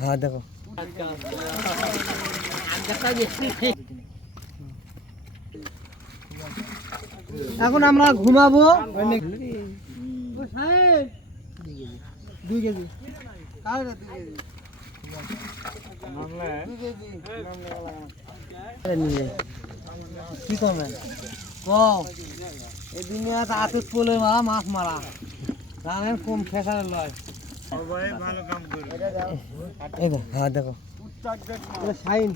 হ্যাঁ দেখো এখন আমরা ঘুমাবো। 2 কেজি কি করবেন এই দুনিয়াতে আতত পোলে মারা মাছ মারা জানেন কম ফেসারের লয়। হ্যাঁ দেখো সাইন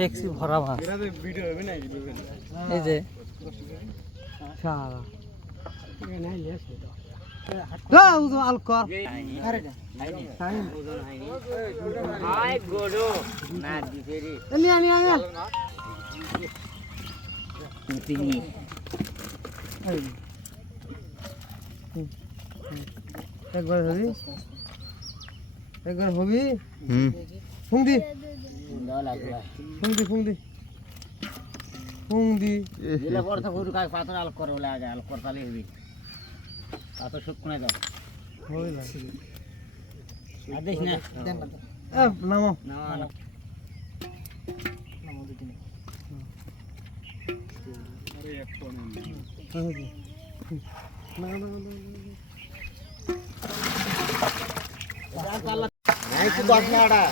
দেখছি ভরা মাছ এই যে একবার হবি একবার হবি ফুংদি ফুংদি ফুংদি ফুংদি যেটা করতে গরু কাজ পাথর আলোক করে বলে আগে আলোক করতালে হবি এত শুকনো দাও হই না আদেশ না নামো না আরে এক ফোন না না নাই তো 10 নাড়া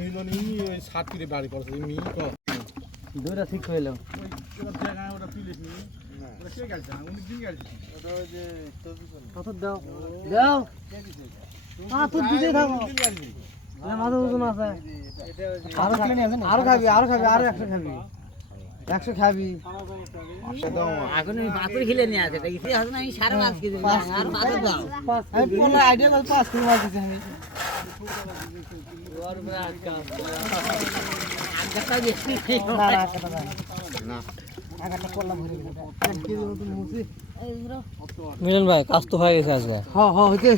মিলনি ওই 7 কিলো বাড়ি করছে মি কো দুইটা ঠিক হইলো ওটা পিলিস নি ওটা কে গালছে না উনি কি গালছে ওটা ওই যে কত দাও দাও তো দিতে থাকো মাথা ওজন আছে আরো খাবি আরো খাবি আরো 100 খাবি 100 খাবি এখন আমি পাথর খেলে নিয়ে আছে দেখি আছে না আমি 5.5 কেজি আর পাথর দাও আমি পুরো আইডিয়া 5 কিলো মাছ দিছি আমি মিলন ভাই কাজ তো হয়ে গেছে আজকে হ্যাঁ হ্যাঁ হইছে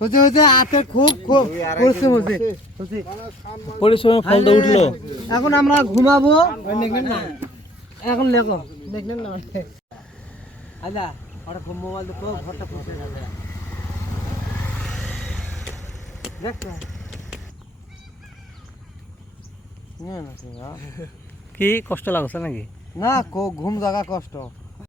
হইছে হইছে আতে খুব খুব পরিশ্রম হইছে হইছে পরিশ্রমের ফল তো উঠলো। এখন আমরা ঘুমাবো দেখলেন না এখন লেখো দেখলেন না আদা ওটা মোবাইল তো পুরো ঘরটা পুষে যাবে দেখো কি কষ্ট লাগছে নাকি না ঘুম জাগা কষ্ট